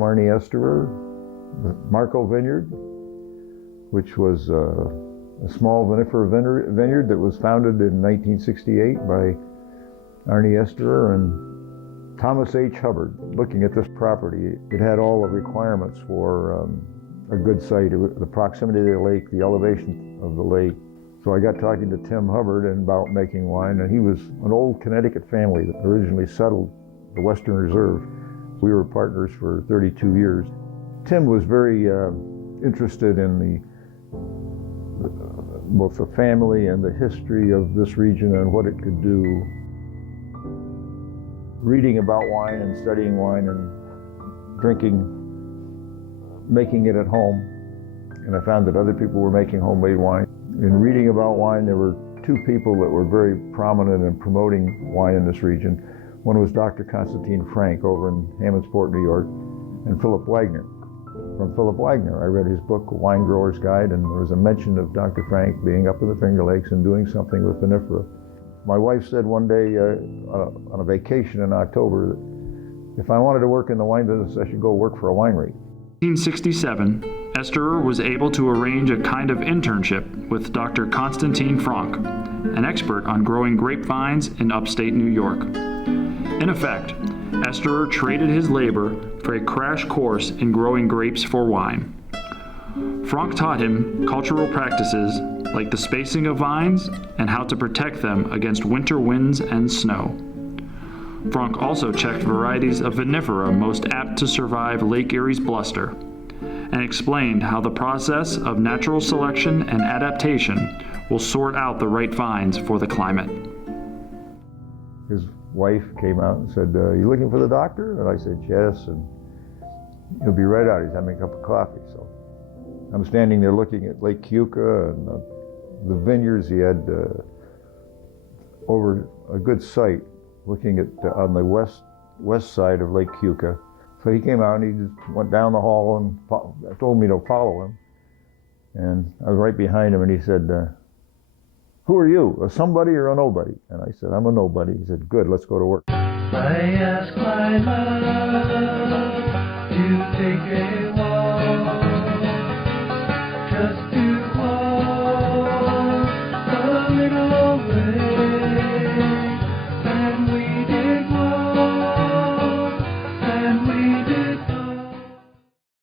Arnie Esterer, the Marco Vineyard, which was a small vinifera vineyard that was founded in 1968 by Arnie Esterer and Thomas H. Hubbard. Looking at this property, it had all the requirements for a good site. The proximity of the lake, the elevation of the lake. So I got talking to Tim Hubbard about making wine, and he was an old Connecticut family that originally settled the Western Reserve. We were partners for 32 years. Tim was very interested in both the family and the history of this region and what it could do. Reading about wine and studying wine and drinking, making it at home, and I found that other people were making homemade wine. In reading about wine, there were two people that were very prominent in promoting wine in this region. One was Dr. Constantine Frank over in Hammondsport, New York, and Philip Wagner. From Philip Wagner, I read his book, Wine Grower's Guide, and there was a mention of Dr. Frank being up in the Finger Lakes and doing something with vinifera. My wife said one day on a vacation in October that if I wanted to work in the wine business, I should go work for a winery. In 1967, Esterer was able to arrange a kind of internship with Dr. Constantine Frank, an expert on growing grapevines in upstate New York. In effect, Esterer traded his labor for a crash course in growing grapes for wine. Frank taught him cultural practices like the spacing of vines and how to protect them against winter winds and snow. Frank also checked varieties of vinifera most apt to survive Lake Erie's bluster, and explained how the process of natural selection and adaptation will sort out the right vines for the climate. His wife came out and said, "You looking for the doctor?" And I said, "Yes," and he'll be right out. He's having a cup of coffee. So I'm standing there looking at Lake Keuka and the vineyards. He had over a good site looking at on the west side of Lake Keuka. So he came out and he just went down the hall and told me to follow him. And I was right behind him, and he said, "Who are you, a somebody or a nobody?" And I said, "I'm a nobody." He said, "Good, let's go to work." I ask my love